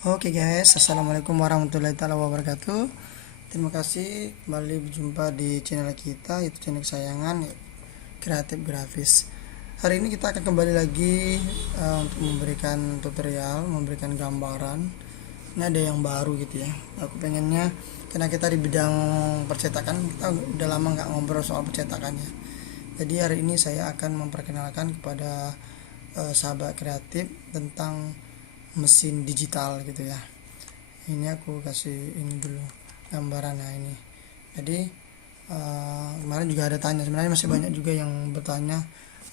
Oke guys, assalamualaikum warahmatullahi wabarakatuh. Terima kasih kembali berjumpa di channel kita, itu channel kesayangan Kreatif Grafis. Hari ini kita akan kembali lagi untuk memberikan tutorial, memberikan gambaran. Ini ada yang baru gitu ya. Aku pengennya karena kita di bidang percetakan, kita udah lama nggak ngobrol soal percetakannya. Jadi hari ini saya akan memperkenalkan kepada sahabat kreatif tentang mesin digital gitu ya. Ini aku kasih ini dulu gambarannya ini. Jadi kemarin juga ada tanya, sebenarnya masih banyak juga yang bertanya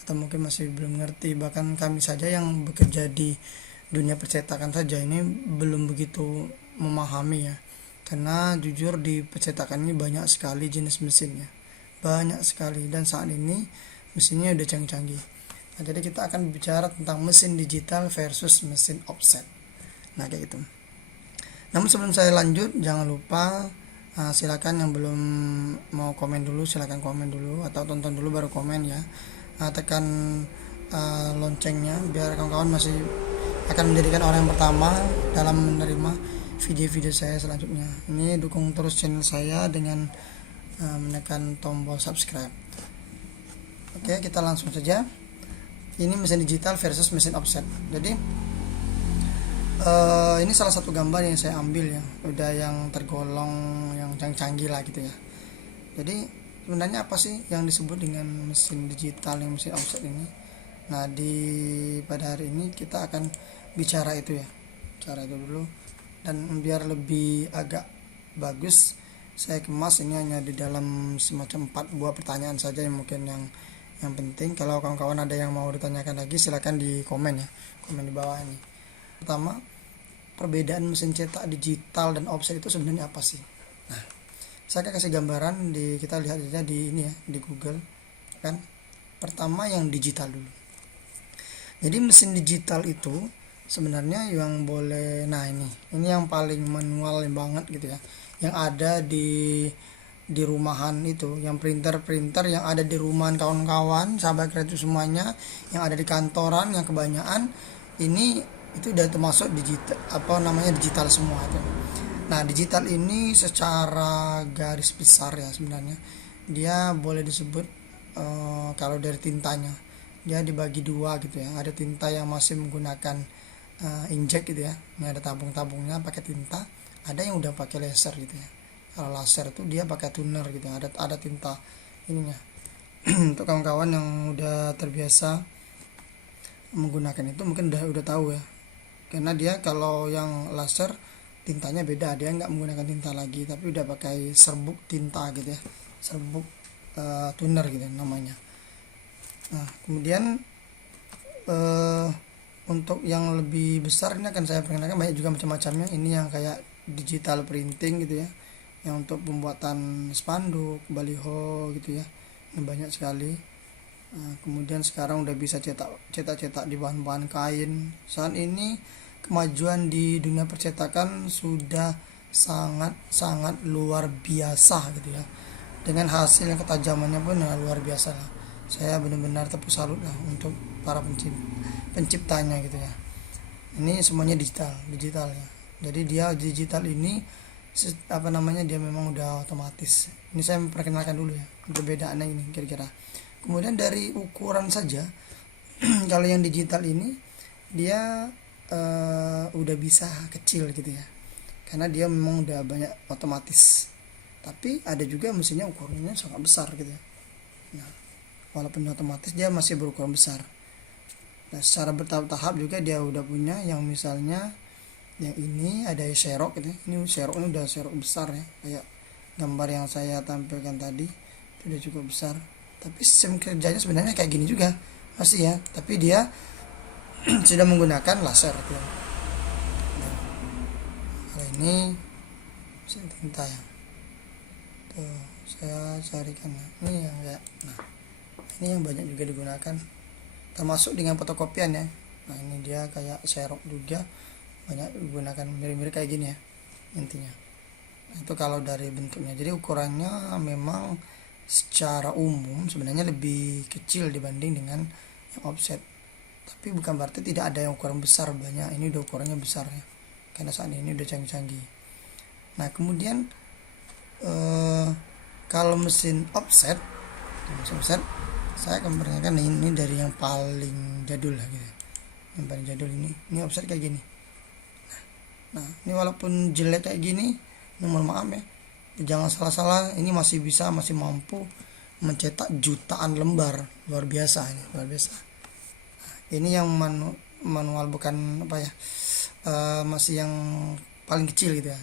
atau mungkin masih belum ngerti, bahkan kami saja yang bekerja di dunia percetakan saja ini belum begitu memahami ya, karena jujur di percetakan ini banyak sekali jenis mesinnya, banyak sekali, dan saat ini mesinnya udah canggih-canggih. Nah, jadi kita akan bicara tentang mesin digital versus mesin offset. Nah, kayak gitu. Namun sebelum saya lanjut, jangan lupa silakan yang belum mau komen dulu, silakan komen dulu atau tonton dulu baru komen ya. Tekan loncengnya biar kawan-kawan masih akan menjadikan orang yang pertama dalam menerima video-video saya selanjutnya. Ini dukung terus channel saya dengan menekan tombol subscribe. Oke, kita langsung saja. Ini mesin digital versus mesin offset. Jadi ini salah satu gambar yang saya ambil ya, udah yang tergolong yang canggih lah gitu ya. Jadi sebenarnya apa sih yang disebut dengan mesin digital, yang mesin offset ini? Nah, pada hari ini kita akan bicara itu ya, cara itu dulu. Dan biar lebih agak bagus, saya kemas ini hanya di dalam semacam 4 buah pertanyaan saja yang mungkin yang penting. Kalau kawan-kawan ada yang mau ditanyakan lagi, silakan di komen ya, komen di bawah ini. Pertama, perbedaan mesin cetak digital dan offset itu sebenarnya apa sih? Nah, saya akan kasih gambaran, kita lihat aja di ini ya, di Google kan. Pertama yang digital dulu. Jadi mesin digital itu sebenarnya yang boleh, nah ini yang paling manual banget gitu ya, yang ada di rumahan itu, yang printer yang ada di rumahan kawan-kawan sahabat kreatif semuanya, yang ada di kantoran yang kebanyakan ini itu udah termasuk digital, digital semua itu. Nah, digital ini secara garis besar ya sebenarnya dia boleh disebut kalau dari tintanya dia dibagi dua gitu ya. Ada tinta yang masih menggunakan injek gitu ya, ini ada tabung-tabungnya pakai tinta. Ada yang udah pakai laser gitu ya. Kalau laser tuh dia pakai tuner gitu, ada tinta ininya. Untuk kawan-kawan yang udah terbiasa menggunakan itu mungkin udah tahu ya, karena dia kalau yang laser tintanya beda, dia nggak menggunakan tinta lagi tapi udah pakai serbuk tinta gitu ya, serbuk tuner gitu namanya. Nah, kemudian untuk yang lebih besar ini akan saya perkenalkan, banyak juga macam-macamnya. Ini yang kayak digital printing gitu ya, yang untuk pembuatan spanduk, baliho gitu ya, ini banyak sekali. Nah, kemudian sekarang udah bisa cetak di bahan-bahan kain. Saat ini kemajuan di dunia percetakan sudah sangat luar biasa gitu ya, dengan hasil yang ketajamannya pun luar biasa lah. Saya benar-benar tepuk salut lah untuk para penciptanya gitu ya. Ini semuanya digital ya. Jadi dia digital ini dia memang udah otomatis. Ini saya memperkenalkan dulu ya perbedaannya ini kira-kira. Kemudian dari ukuran saja kalau yang digital ini dia udah bisa kecil gitu ya, karena dia memang udah banyak otomatis. Tapi ada juga mesinnya ukurannya sangat besar gitu ya. Nah, walaupun otomatis dia masih berukuran besar. Nah, secara bertahap-tahap juga dia udah punya yang misalnya yang ini ada serok gitu ya. Ini serok, ini udah serok besar ya, kayak gambar yang saya tampilkan tadi itu udah cukup besar. Tapi sistem kerjanya sebenarnya kayak gini juga masih ya, tapi dia sudah menggunakan laser gitu. Nah, kalau ini mesin tinta ya, tuh saya carikan ini yang kayak, nah ini yang banyak juga digunakan termasuk dengan fotokopian ya. Nah, ini dia kayak serok juga banyak digunakan, mirip-mirip kayak gini ya intinya. Nah, itu kalau dari bentuknya. Jadi ukurannya memang secara umum sebenarnya lebih kecil dibanding dengan yang offset, tapi bukan berarti tidak ada yang ukuran besar, banyak. Ini udah ukurannya besar ya, karena saat ini udah canggih-canggih. Nah kemudian kalau mesin offset saya akan memperkenalkan ini dari yang paling jadul lah gitu. Yang paling jadul ini offset kayak gini. Nah ini walaupun jelek kayak gini, mohon maaf ya, jangan salah-salah, ini masih mampu mencetak jutaan lembar. Luar biasa ini, luar biasa. Ini yang manual, bukan apa ya, masih yang paling kecil gitu ya.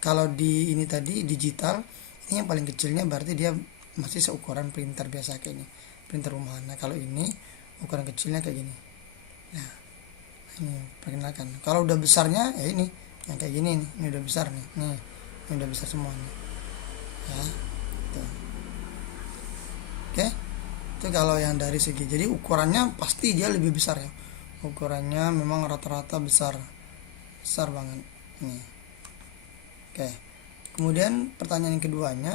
Kalau di ini tadi digital, ini yang paling kecilnya berarti dia masih seukuran printer biasa kayak ini, printer rumahan. Nah kalau ini ukuran kecilnya kayak gini. Nah ini perkenalkan. Kalau udah besarnya ya ini yang kayak gini nih, ini udah besar nih, ini udah besar semua nih ya. Tuh. Oke, itu kalau yang dari segi, jadi ukurannya pasti dia lebih besar ya, ukurannya memang rata-rata besar banget nih. Oke, kemudian pertanyaan yang keduanya,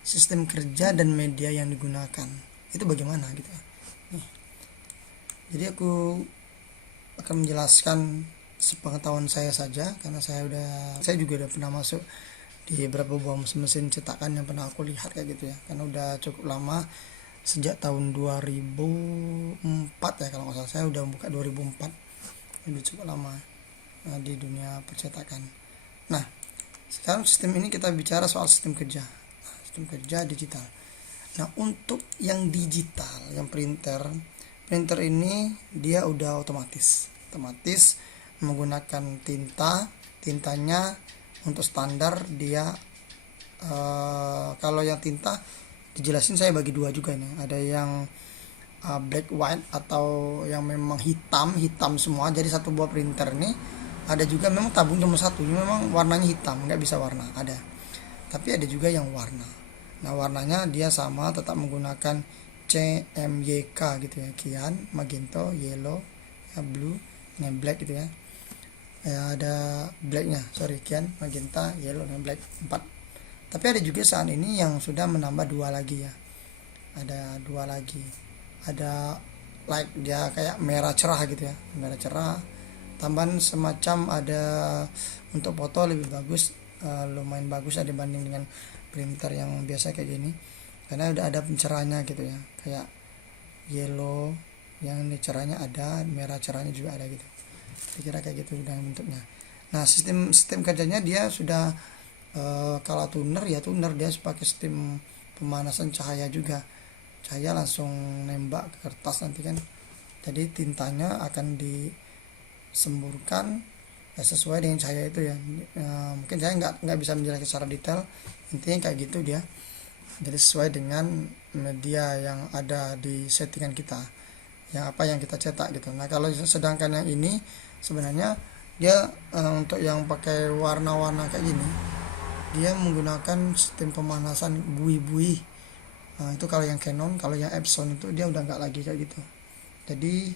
sistem kerja dan media yang digunakan itu bagaimana gitu nih. Jadi aku akan menjelaskan sepengetahuan saya saja, karena saya juga udah pernah masuk di beberapa buah mesin cetakan yang pernah aku lihat kayak gitu ya, karena udah cukup lama, sejak tahun 2004 ya kalau nggak salah, saya udah buka 2004, udah cukup lama di dunia percetakan. Nah sekarang sistem ini kita bicara soal sistem kerja, sistem kerja digital. Nah untuk yang digital, yang printer ini dia udah otomatis menggunakan tintanya untuk standar dia. Kalau yang tinta dijelasin saya bagi dua juga nih, ada yang black white atau yang memang hitam semua, jadi satu buah printer nih. Ada juga memang tabung cuma satu, memang warnanya hitam, nggak bisa warna, ada. Tapi ada juga yang warna. Nah warnanya dia sama, tetap menggunakan CMYK gitu ya, cyan, magenta, yellow, ya, blue, ini black gitu ya. Ya ada blacknya, cyan, magenta, yellow, dan black, 4. Tapi ada juga saat ini yang sudah menambah 2 lagi ya, ada 2 lagi, ada light, dia kayak merah cerah gitu ya, merah cerah, tambahan semacam ada untuk foto lebih bagus, lumayan bagus dibanding dengan printer yang biasa kayak gini, karena udah ada pencerahannya gitu ya, kayak yellow yang ini cerahnya ada, merah cerahnya juga ada gitu, kira kayak gitu dengan bentuknya. Nah sistem kerjanya dia sudah kalau tuner dia pakai sistem pemanasan cahaya juga, cahaya langsung nembak ke kertas nanti kan, jadi tintanya akan disemburkan ya sesuai dengan cahaya itu ya. Mungkin saya nggak bisa menjelaskan secara detail, intinya kayak gitu dia, jadi sesuai dengan media yang ada di settingan kita, yang apa yang kita cetak gitu. Nah kalau sedangkan yang ini sebenarnya dia untuk yang pakai warna-warna kayak gini, dia menggunakan sistem pemanasan buih-buih. Itu kalau yang Canon. Kalau yang Epson itu dia udah nggak lagi kayak gitu. Jadi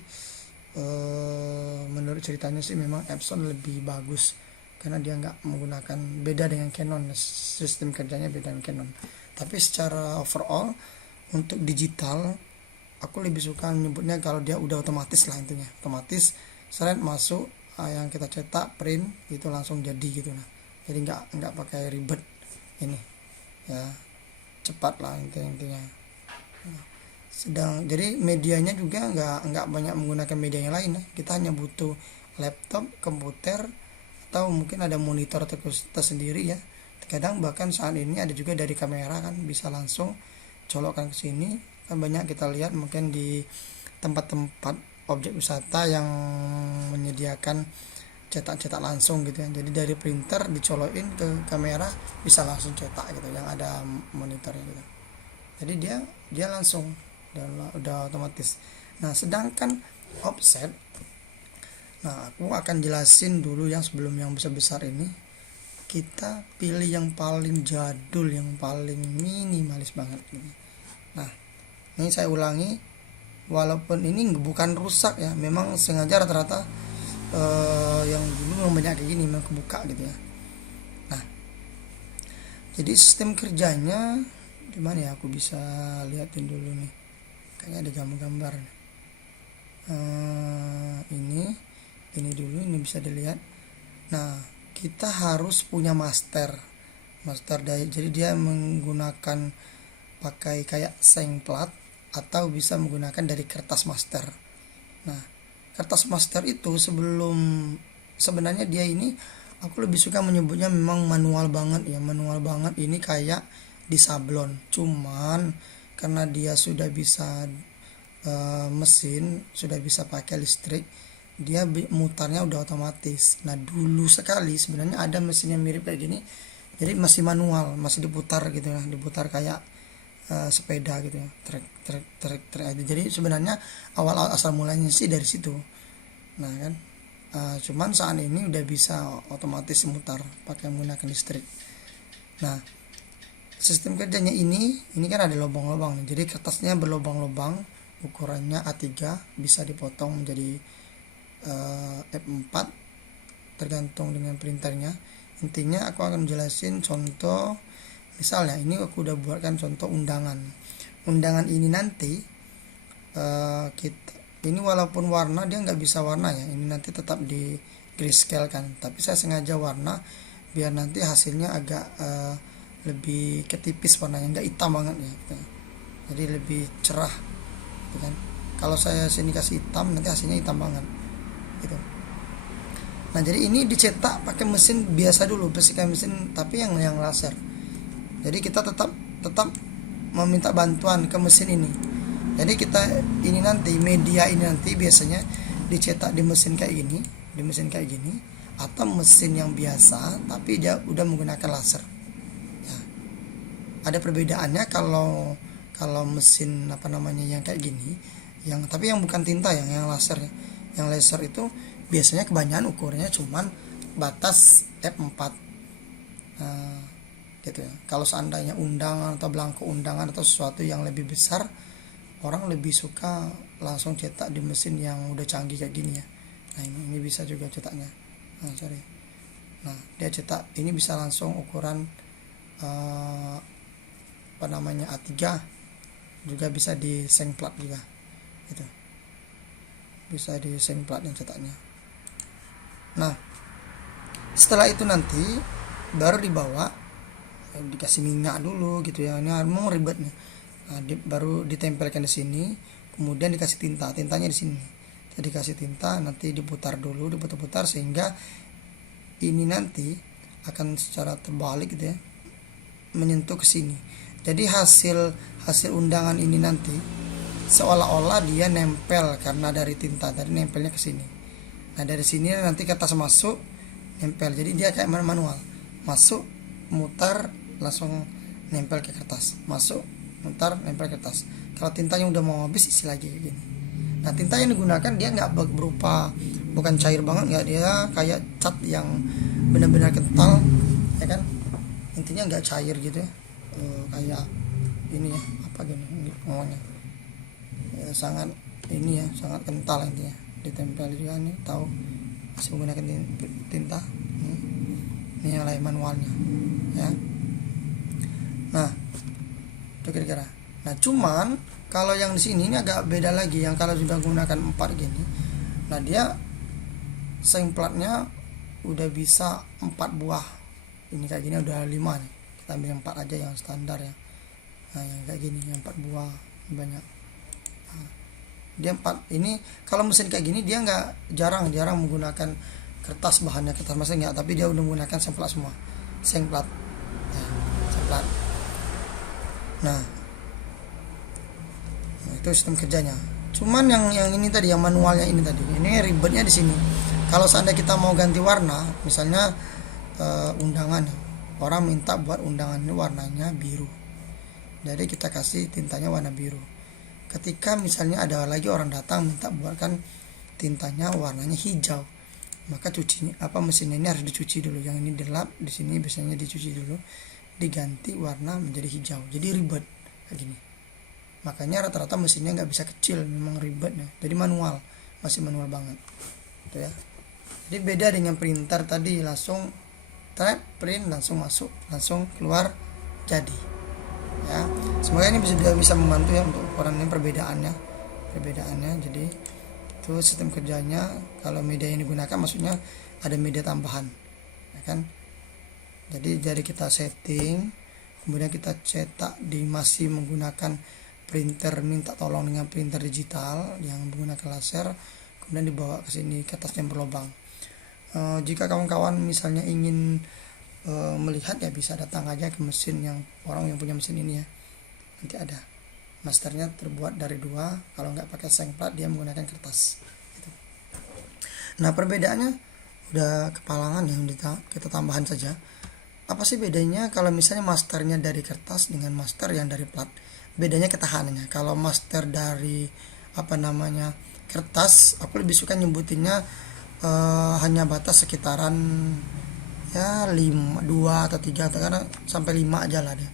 menurut ceritanya sih memang Epson lebih bagus, karena dia nggak menggunakan, beda dengan Canon, sistem kerjanya beda dengan Canon. Tapi secara overall untuk digital aku lebih suka menyebutnya kalau dia udah otomatis lah, intinya otomatis, selain masuk yang kita cetak print itu langsung jadi gitu. Nah jadi nggak pakai ribet ini ya, cepat lah intinya. Jadi medianya juga nggak banyak menggunakan media yang lain ya. Kita hanya butuh laptop, komputer, atau mungkin ada monitor tersendiri ya. Kadang bahkan saat ini ada juga dari kamera kan, bisa langsung colokkan ke sini kan, banyak kita lihat mungkin di tempat-tempat objek wisata yang menyediakan cetak langsung gitu ya. Jadi dari printer dicolokin ke kamera bisa langsung cetak gitu, yang ada monitornya gitu. Jadi dia langsung udah otomatis. Nah sedangkan offset, nah aku akan jelasin dulu yang sebelum yang besar ini. Kita pilih yang paling jadul, yang paling minimalis banget ini. Nah ini saya ulangi, walaupun ini bukan rusak ya, memang sengaja rata-rata yang dulu memang banyak kayak gini, memang kebuka gitu ya. Nah jadi sistem kerjanya gimana ya, aku bisa liatin dulu nih, kayaknya ada gambar-gambar. Ini dulu, ini bisa dilihat. Nah, kita harus punya master dari, jadi dia menggunakan pakai kayak seng plat atau bisa menggunakan dari kertas master. Nah, kertas master itu sebenarnya dia ini aku lebih suka menyebutnya memang manual banget ya, manual banget. Ini kayak di sablon, cuman karena dia sudah bisa mesin, sudah bisa pakai listrik, dia mutarnya udah otomatis. Nah, dulu sekali sebenarnya ada mesin yang mirip kayak gini, jadi masih manual, masih diputar gitu ya, diputar kayak sepeda gitu ya, trek aja. Jadi sebenarnya awal asal mulanya sih dari situ. Nah kan, cuman saat ini udah bisa otomatis mutar pakai menggunakan listrik. Nah, sistem kerjanya ini kan ada lubang-lubang, jadi kertasnya berlubang-lubang, ukurannya A3, bisa dipotong menjadi F4 tergantung dengan printernya. Intinya aku akan jelasin contoh. Misalnya ini aku udah buatkan contoh undangan ini nanti kita ini walaupun warna dia nggak bisa warna ya, ini nanti tetap di grayscale kan, tapi saya sengaja warna biar nanti hasilnya agak lebih ketipis warnanya, nggak hitam banget ya gitu. Jadi lebih cerah gitu kan. Kalau saya sini kasih hitam nanti hasilnya hitam banget gitu. Nah, jadi ini dicetak pakai mesin biasa dulu, besikan mesin tapi yang laser. Jadi kita tetap meminta bantuan ke mesin ini. Jadi kita ini nanti media ini nanti biasanya dicetak di mesin kayak gini, atau mesin yang biasa tapi dia udah menggunakan laser. Ya. Ada perbedaannya kalau mesin yang kayak gini, tapi yang bukan tinta yang laser. Yang laser itu biasanya kebanyakan ukurnya cuman batas F4. Gitu ya. Kalau seandainya undangan atau belangko undangan atau sesuatu yang lebih besar, orang lebih suka langsung cetak di mesin yang udah canggih kayak gini ya. Nah, ini bisa juga cetaknya. Nah, dia cetak ini bisa langsung ukuran A3, juga bisa di seng plat juga. Gitu. Bisa di seng plat yang cetaknya. Nah, setelah itu nanti baru dibawa dikasih minyak dulu gitu ya, ini mau ribetnya. Nah, baru ditempelkan di sini, kemudian dikasih tintanya di sini. Jadi dikasih tinta, nanti diputar sehingga ini nanti akan secara terbalik gitu ya, menyentuh ke sini. Jadi hasil undangan ini nanti seolah-olah dia nempel karena dari tinta tadi nempelnya ke sini. Nah, dari sini nanti kertas masuk nempel, jadi dia kayak manual, masuk mutar langsung nempel ke kertas, masuk mutar nempel ke kertas. Kalau tintanya udah mau habis isi lagi kayak gini. Nah, tinta yang digunakan dia nggak berupa, bukan cair banget, nggak, dia kayak cat yang benar-benar kental ya kan, intinya nggak cair gitu ya. Kayak ini ya, apa gini ngomongnya ya, sangat kental intinya, ditempel juga nih, tahu masih menggunakan tinta. Ini yang lain manualnya ya. Nah, itu kira-kira. Nah, cuman kalau yang di sini ini agak beda lagi. Yang kalau sudah menggunakan 4 gini, nah dia seng platnya udah bisa 4 buah. Ini kayak gini udah 5 nih. Kita ambil yang 4 aja yang standar ya. Nah, yang kayak gini yang 4 buah banyak. Nah, dia 4 ini kalau mesin kayak gini dia nggak jarang menggunakan kertas, bahannya kertas mesin nggak, tapi dia udah menggunakan seng plat semua. Seng plat. Nah, itu sistem kerjanya. Cuman yang ini tadi, yang manualnya ini tadi, ini ribetnya di sini. Kalau seandainya kita mau ganti warna, misalnya undangan, orang minta buat undangan ini warnanya biru, jadi kita kasih tintanya warna biru. Ketika misalnya ada lagi orang datang minta buatkan tintanya warnanya hijau, maka mesinnya ini harus dicuci dulu. Yang ini dilap, di sini biasanya dicuci dulu, diganti warna menjadi hijau. Jadi ribet kayak gini. Makanya rata-rata mesinnya nggak bisa kecil, memang ribetnya. Jadi masih manual banget. Gitu ya. Jadi beda dengan printer tadi, langsung print, langsung masuk, langsung keluar, jadi. Ya. Semoga ini bisa membantu ya untuk ukuran ini, perbedaannya. Jadi itu sistem kerjanya. Kalau media yang digunakan maksudnya ada media tambahan, ya kan. Jadi kita setting, kemudian kita cetak masih menggunakan printer, minta tolong dengan printer digital yang menggunakan laser, kemudian dibawa ke sini ke atas yang berlubang. Jika kawan-kawan misalnya ingin melihat ya bisa datang aja ke mesin yang orang yang punya mesin ini ya, nanti ada masternya terbuat dari 2. Kalau nggak pakai seng plat dia menggunakan kertas gitu. Nah perbedaannya udah kepalangan yang kita tambahan saja. Apa sih bedanya kalau misalnya masternya dari kertas dengan master yang dari plat? Bedanya ketahanannya. Kalau master dari kertas, aku lebih suka nyebutinnya hanya batas sekitaran ya 5, 2 atau 3, karena sampai 5 aja lah deh,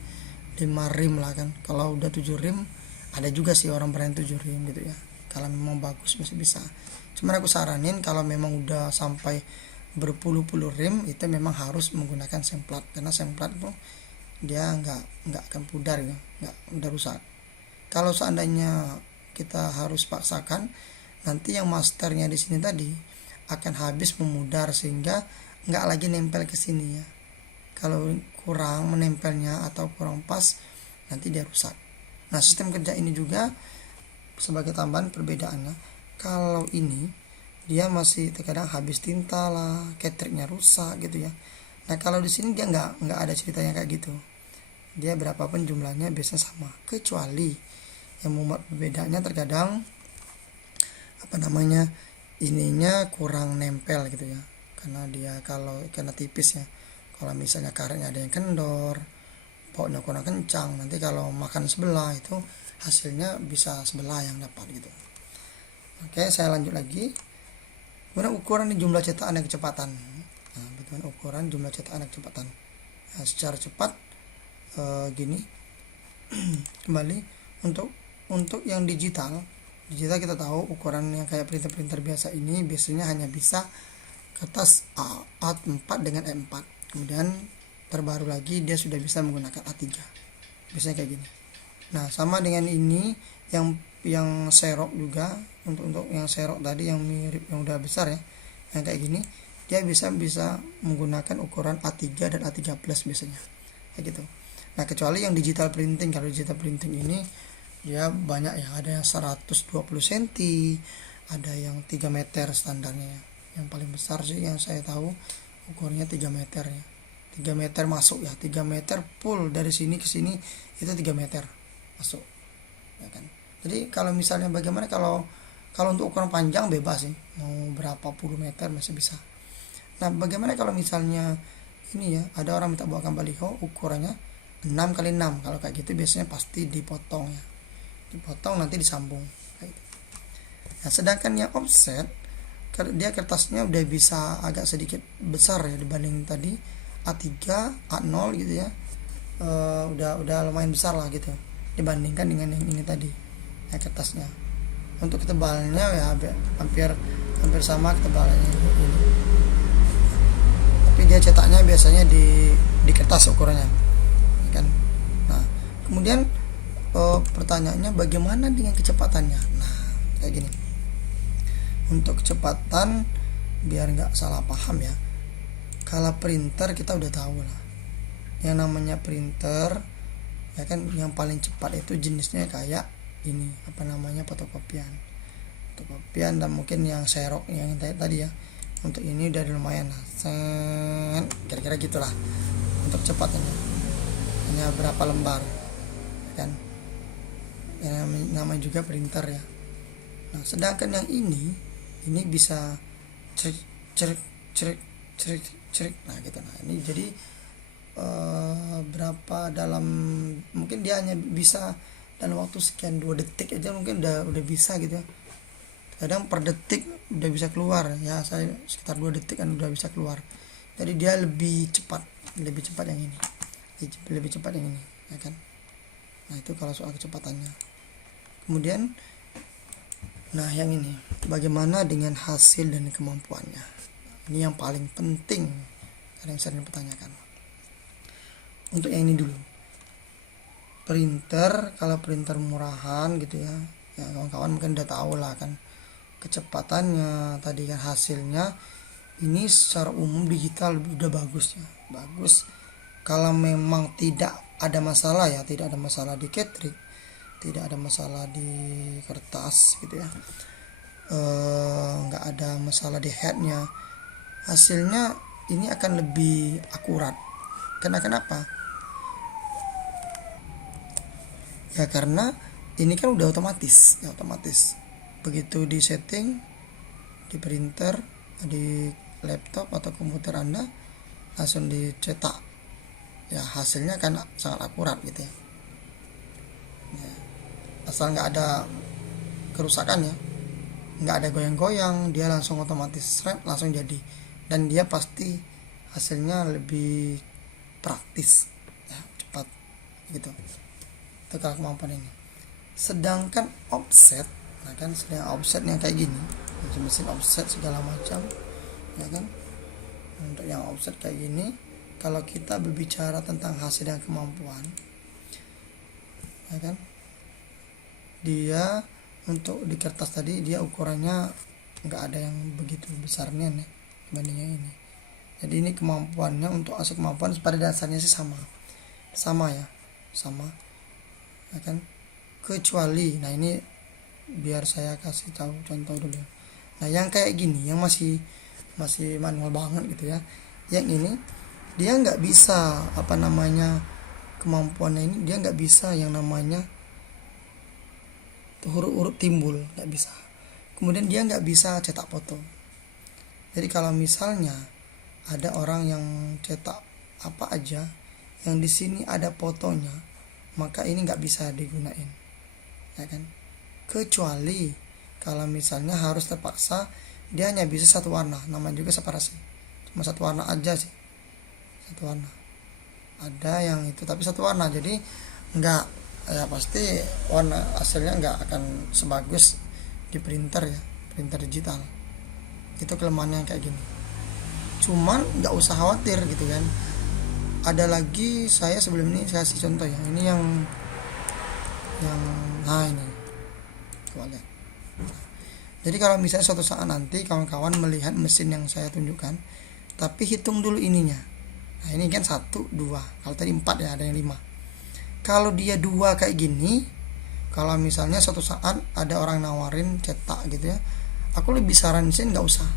5 rim lah kan. Kalau udah 7 rim ada juga sih orang brand 7 rim gitu ya, kalau memang bagus masih bisa. Cuman aku saranin kalau memang udah sampai berpuluh-puluh rim itu memang harus menggunakan seng plat, karena seng plat tuh dia nggak akan pudar ya, nggak udah rusak. Kalau seandainya kita harus paksakan, nanti yang masternya di sini tadi akan habis memudar sehingga nggak lagi nempel ke sini ya. Kalau kurang menempelnya atau kurang pas, nanti dia rusak. Nah sistem kerja ini juga sebagai tambahan perbedaannya, kalau ini dia masih terkadang habis tinta lah, ketriknya rusak gitu ya. Nah kalau di sini dia nggak ada ceritanya kayak gitu, dia berapapun jumlahnya biasanya sama, kecuali yang membuat perbedaannya terkadang ininya kurang nempel gitu ya, karena dia karena tipis ya. Kalau misalnya karetnya ada yang kendor, bautnya kurang kencang, nanti kalau makan sebelah itu hasilnya bisa sebelah yang dapat gitu. Oke, saya lanjut lagi. Kemudian ukuran di jumlah cetakan dan kecepatan. Nah, bagaimana ukuran jumlah cetakan dan kecepatan? Nah, secara cepat gini. Kembali untuk yang digital kita tahu ukuran yang kayak printer biasa ini biasanya hanya bisa kertas A4 dengan E4. Kemudian terbaru lagi dia sudah bisa menggunakan A3. Biasanya kayak gini. Nah, sama dengan ini yang serok juga, untuk yang serok tadi yang mirip yang udah besar ya, yang kayak gini dia bisa menggunakan ukuran A3 dan A3 plus biasanya kayak gitu. Nah kecuali yang digital printing, kalau digital printing ini dia banyak ya, ada yang 120 cm, ada yang 3 meter standarnya ya. Yang paling besar sih yang saya tahu ukurannya 3 meter ya, 3 meter masuk ya, 3 meter full dari sini ke sini itu 3 meter masuk ya kan. Jadi kalau misalnya bagaimana kalau untuk ukuran panjang bebas sih, mau berapa puluh meter masih bisa. Nah bagaimana kalau misalnya ini ya, ada orang minta buatkan baliho ukurannya 6x6, kalau kayak gitu biasanya pasti dipotong ya, dipotong nanti disambung kayak gitu. Nah sedangkan yang offset dia kertasnya udah bisa agak sedikit besar ya dibanding tadi A3, A0 gitu ya, udah lumayan besar lah gitu dibandingkan dengan yang ini tadi ya kertasnya. Untuk ketebalannya ya hampir sama ketebalannya ini, tapi dia cetaknya biasanya di kertas ukurannya kan. Nah kemudian pertanyaannya bagaimana dengan kecepatannya? Nah kayak gini, untuk kecepatan biar nggak salah paham ya, kalau printer kita udah tahu lah yang namanya printer ya kan, yang paling cepat itu jenisnya kayak ini fotokopian dan mungkin yang serok yang tadi ya. Untuk ini udah lumayan lah, kira-kira gitulah untuk cepatnya, hanya berapa lembar kan, yang namanya juga printer ya. Nah sedangkan yang ini bisa cerik nah gitu. Nah ini jadi berapa dalam, mungkin dia hanya bisa dalam waktu sekian 2 detik aja mungkin udah bisa gitu ya. Kadang per detik udah bisa keluar ya, saya sekitar 2 detik kan udah bisa keluar. Jadi dia lebih cepat yang ini, lebih cepat yang ini ya kan. Nah itu kalau soal kecepatannya. Kemudian nah yang ini bagaimana dengan hasil dan kemampuannya, ini yang paling penting, ada yang sering dipertanyakan. Untuk yang ini dulu, printer, kalau printer murahan gitu ya, kawan-kawan mungkin udah tahu lah kan kecepatannya tadi kan, hasilnya Ini secara umum digital udah bagus ya, bagus. Kalau memang tidak ada masalah ya, tidak ada masalah di catering, tidak ada masalah di kertas gitu ya, nggak ada masalah di headnya, hasilnya ini akan lebih akurat. Kenapa? Ya karena ini kan udah otomatis ya, otomatis begitu di setting di printer, di laptop atau komputer Anda, langsung dicetak ya, hasilnya kan sangat akurat gitu ya, asal nggak ada kerusakan ya, nggak ada goyang-goyang, dia langsung otomatis langsung jadi, dan dia pasti hasilnya lebih praktis ya, cepat gitu. Itu kalau kemampuan ini. Sedangkan offset, nah kan sedang offsetnya kayak gini, mesin offset segala macam ya kan. Untuk yang offset kayak gini, kalau kita berbicara tentang hasil dan kemampuan ya kan, dia untuk di kertas tadi dia ukurannya nggak ada yang begitu besarnya nih dibandingnya ini. Jadi ini kemampuannya, untuk hasil kemampuan pada dasarnya sih sama ya kan, kecuali nah ini biar saya kasih tahu contoh dulu. Nah yang kayak gini yang masih manual banget gitu ya, yang ini dia nggak bisa kemampuannya ini, dia nggak bisa yang namanya huruf-huruf timbul, nggak bisa. Kemudian dia nggak bisa cetak foto. Jadi kalau misalnya ada orang yang cetak apa aja yang di sini ada fotonya, maka ini nggak bisa digunain ya kan, kecuali kalau misalnya harus terpaksa dia hanya bisa satu warna, namanya juga separasi, cuma satu warna aja sih, satu warna. Ada yang itu tapi satu warna, jadi nggak ya, pasti warna hasilnya nggak akan sebagus di printer ya, printer digital. Itu kelemahannya kayak gini. Cuman nggak usah khawatir gitu kan. Ada lagi, saya sebelum ini saya kasih contoh ya, ini yang nah ini coba lihat. Jadi kalau misalnya suatu saat nanti kawan-kawan melihat mesin yang saya tunjukkan, tapi hitung dulu ininya. Nah ini kan 1, 2, kalau tadi 4 ya, ada yang 5. Kalau dia 2 kayak gini, kalau misalnya suatu saat ada orang nawarin cetak gitu ya, aku lebih saranin nggak usah,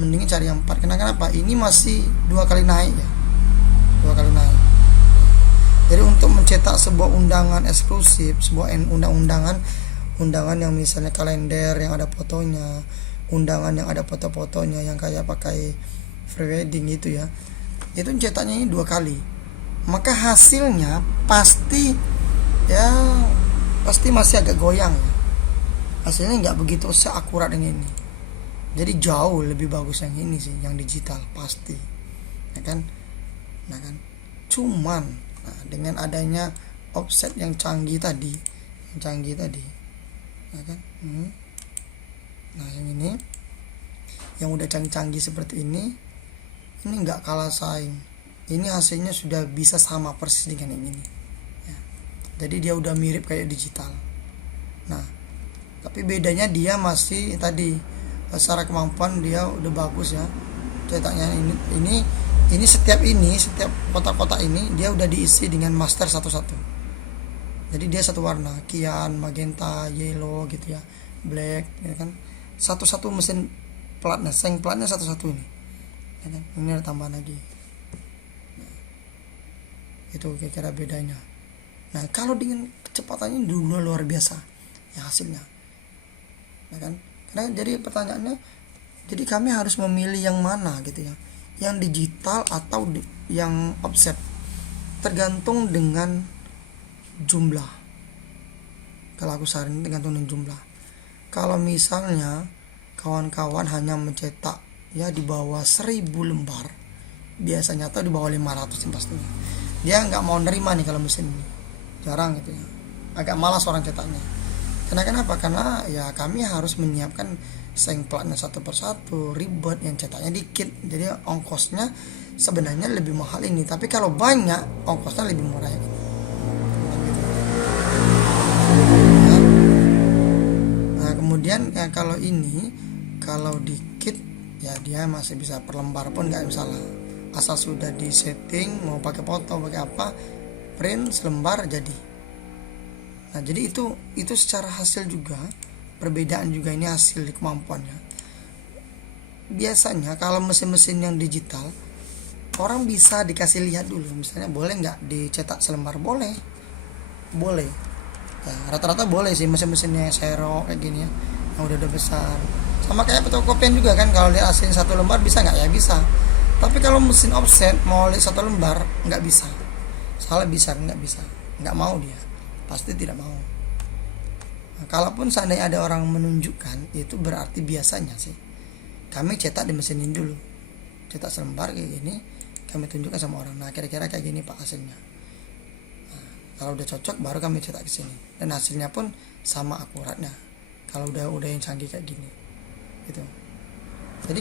mending cari yang 4. Kenapa? Ini masih 2 kali naik ya, 2 kali naik. Jadi untuk mencetak sebuah undangan eksklusif, sebuah undangan yang misalnya kalender yang ada fotonya, undangan yang ada foto-fotonya yang kayak pakai prewedding gitu ya, itu cetaknya ini 2 kali, maka hasilnya pasti masih agak goyang ya. Hasilnya nggak begitu seakurat yang ini. Jadi jauh lebih bagus yang ini sih, yang digital pasti ya kan. Nah kan, cuman dengan adanya offset yang canggih tadi ya kan. Nah yang ini yang udah canggih seperti ini nggak kalah saing. Ini hasilnya sudah bisa sama persis dengan yang ini ya. Jadi dia udah mirip kayak digital. Nah tapi bedanya dia masih tadi secara kemampuan dia udah bagus ya cetaknya. Ini setiap kotak-kotak ini dia udah diisi dengan master satu-satu. Jadi dia satu warna, cyan, magenta, yellow gitu ya, black ya kan. Satu-satu mesin platnya, seng platnya satu-satu ini ya kan. Ini ada tambahan lagi. Nah, itu kira-kira bedanya. Nah kalau dengan kecepatannya dulu luar biasa ya hasilnya ya kan. Karena jadi pertanyaannya, jadi kami harus memilih yang mana gitu ya, yang digital atau yang offset, tergantung dengan jumlah. Kalau aku saranin tergantung dengan jumlah. Kalau misalnya kawan-kawan hanya mencetak ya di bawah 1000 lembar biasanya, atau di bawah 500 pastinya, dia nggak mau nerima nih kalau mesin ini, jarang gitu ya, agak malas orang cetaknya. Kenapa? Karena ya kami harus menyiapkan seng platnya satu persatu, ribet, yang cetaknya dikit, jadi ongkosnya sebenarnya lebih mahal ini. Tapi kalau banyak ongkosnya lebih murah ya. Nah kemudian kalau dikit ya dia masih bisa per lembar pun nggak masalah, asal sudah di setting mau pakai foto pakai apa, print selembar jadi. Nah jadi itu secara hasil juga perbedaan juga, ini hasil di kemampuannya. Biasanya kalau mesin-mesin yang digital orang bisa dikasih lihat dulu, misalnya boleh nggak dicetak selembar, boleh ya, rata-rata boleh sih mesin-mesinnya Xerox kayak gini ya, yang udah besar. Sama kayak fotokopian juga kan, kalau dia asliin satu lembar bisa nggak, ya bisa. Tapi kalau mesin offset mau lihat satu lembar nggak bisa, salah bisa, nggak bisa, nggak mau, dia pasti tidak mau. Nah, kalaupun seandainya ada orang menunjukkan, itu berarti biasanya sih kami cetak di mesin ini dulu, cetak selembar kayak gini, kami tunjukkan sama orang, nah kira-kira kayak gini pak hasilnya. Nah, kalau udah cocok baru kami cetak ke sini, dan hasilnya pun sama akuratnya kalau udah yang canggih kayak gini gitu. Jadi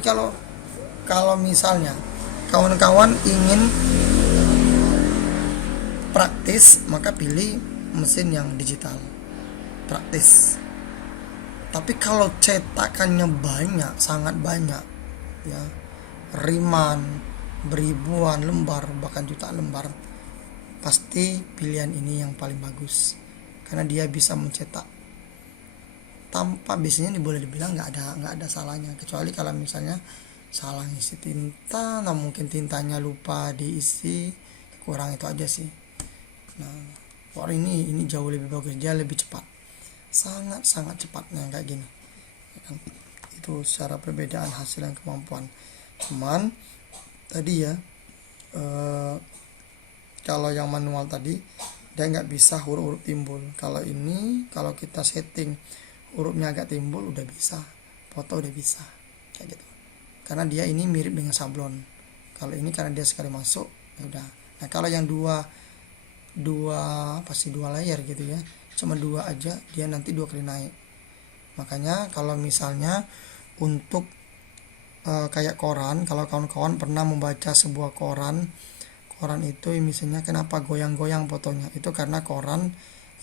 kalau misalnya kawan-kawan ingin praktis, maka pilih mesin yang digital praktis. Tapi kalau cetakannya banyak, sangat banyak ya, riman, beribuan lembar, bahkan jutaan lembar, pasti pilihan ini yang paling bagus karena dia bisa mencetak tanpa, biasanya boleh dibilang nggak ada salahnya, kecuali kalau misalnya salah ngisi tinta, nah mungkin tintanya lupa diisi, kurang itu aja sih. Nah ini jauh lebih bagus, dia lebih cepat, sangat cepatnya kayak gini ya kan? Itu secara perbedaan hasil dan kemampuan. Cuman tadi ya, kalau yang manual tadi dia nggak bisa huruf-huruf timbul. Kalau ini kalau kita setting hurufnya agak timbul udah bisa, foto udah bisa kayak gitu, karena dia ini mirip dengan sablon. Kalau ini karena dia sekali masuk ya udah. Nah kalau yang dua layer gitu ya, cuma dua aja, dia nanti 2 kali naik. Makanya kalau misalnya untuk kayak koran, kalau kawan-kawan pernah membaca sebuah koran itu misalnya kenapa goyang-goyang fotonya, itu karena koran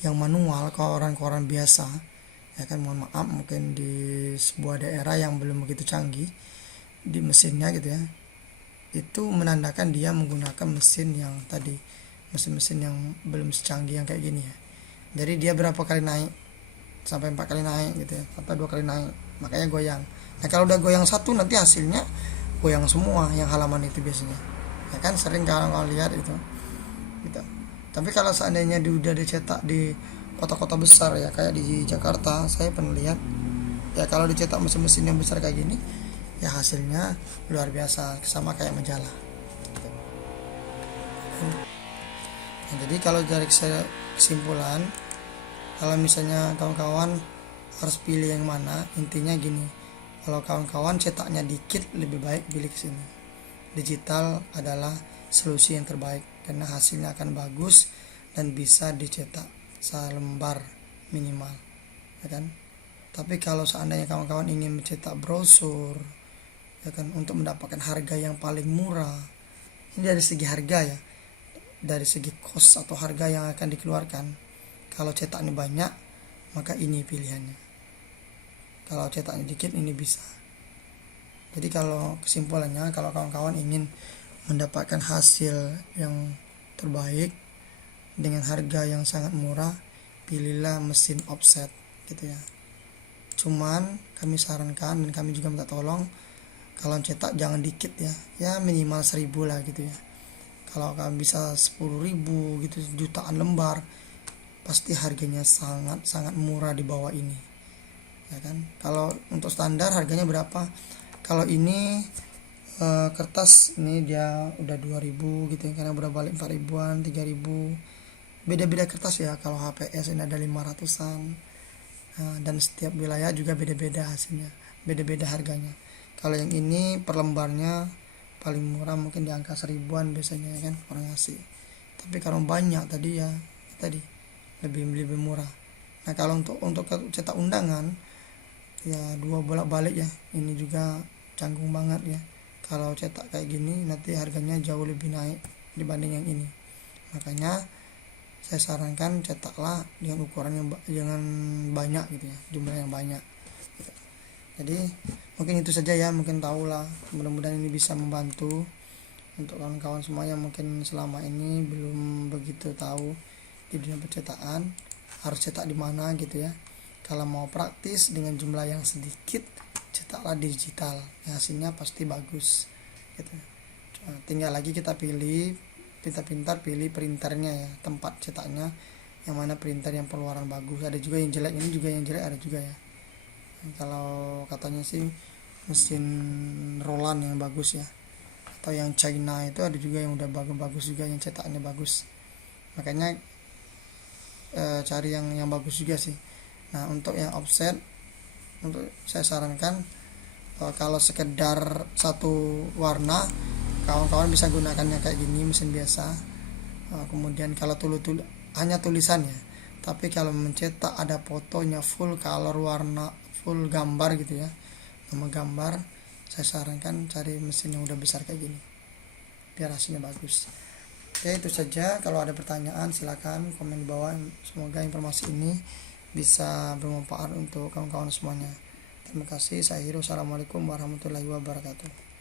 yang manual, koran biasa ya kan, mohon maaf mungkin di sebuah daerah yang belum begitu canggih di mesinnya gitu ya, itu menandakan dia menggunakan mesin yang tadi, mesin-mesin yang belum secanggih yang kayak gini ya. Jadi dia berapa kali naik, sampai 4 kali naik gitu ya, atau 2 kali naik, makanya goyang. Nah kalau udah goyang satu nanti hasilnya goyang semua yang halaman itu biasanya ya kan, sering kalau lihat itu gitu. Tapi kalau seandainya udah dicetak di kota-kota besar ya, kayak di Jakarta saya pernah lihat ya, kalau dicetak mesin-mesin yang besar kayak gini ya hasilnya luar biasa, sama kayak majalah gitu. Nah, jadi kalau dari kesimpulan, kalau misalnya kawan-kawan harus pilih yang mana, intinya gini, kalau kawan-kawan cetaknya dikit lebih baik pilih ke sini. Digital adalah solusi yang terbaik karena hasilnya akan bagus dan bisa dicetak selembar minimal ya kan. Tapi kalau seandainya kawan-kawan ingin mencetak brosur ya kan, untuk mendapatkan harga yang paling murah, ini dari segi harga ya, dari segi cost atau harga yang akan dikeluarkan, kalau cetaknya banyak maka ini pilihannya, kalau cetaknya dikit ini bisa. Jadi kalau kesimpulannya, kalau kawan-kawan ingin mendapatkan hasil yang terbaik dengan harga yang sangat murah, pilihlah mesin offset gitu ya. Cuman kami sarankan dan kami juga minta tolong, kalau cetak jangan dikit ya minimal 1000 lah gitu ya. Kalau kami bisa 10.000 gitu, jutaan lembar, pasti harganya sangat murah di bawah ini ya kan. Kalau untuk standar harganya berapa, kalau ini kertas ini dia udah 2000 gitu ya, karena udah balik 4000-an, 3000, beda-beda kertas ya. Kalau HPS ini ada 500-an. Dan setiap wilayah juga beda-beda hasilnya, beda-beda harganya. Kalau yang ini per lembarnya paling murah mungkin di angka 1000-an biasanya ya kan, orang ngasih. Tapi kalau banyak tadi ya tadi lebih murah. Nah kalau untuk cetak undangan ya 2 bolak-balik ya, ini juga canggung banget ya. Kalau cetak kayak gini nanti harganya jauh lebih naik dibanding yang ini. Makanya saya sarankan cetaklah dengan ukuran yang jangan banyak gitu ya, jumlah yang banyak gitu. Jadi mungkin itu saja ya, mungkin tahu lah, mudah-mudahan ini bisa membantu untuk kawan-kawan semua yang mungkin selama ini belum begitu tahu di dunia percetakan harus cetak di mana gitu ya. Kalau mau praktis dengan jumlah yang sedikit, cetaklah digital, yang hasilnya pasti bagus gitu. Tinggal lagi kita pilih, pintar-pintar pilih printernya ya, tempat cetaknya yang mana printer yang pengeluaran bagus. Ada juga yang jelek, ini juga yang jelek ada juga ya. Kalau katanya sih mesin Roland yang bagus ya, atau yang China itu ada juga yang udah bagus juga, yang cetaknya bagus. Makanya cari yang bagus juga sih. Nah untuk yang offset, untuk saya sarankan kalau sekedar satu warna, kawan-kawan bisa gunakan yang kayak gini, mesin biasa. Kemudian kalau hanya tulisannya, tapi kalau mencetak ada fotonya full color, warna full gambar gitu ya, nama gambar, saya sarankan cari mesin yang udah besar kayak gini biar hasilnya bagus. Oke, itu saja. Kalau ada pertanyaan silakan komen di bawah. Semoga informasi ini bisa bermanfaat untuk kawan-kawan semuanya. Terima kasih. Saya Hiro. Assalamualaikum warahmatullahi wabarakatuh.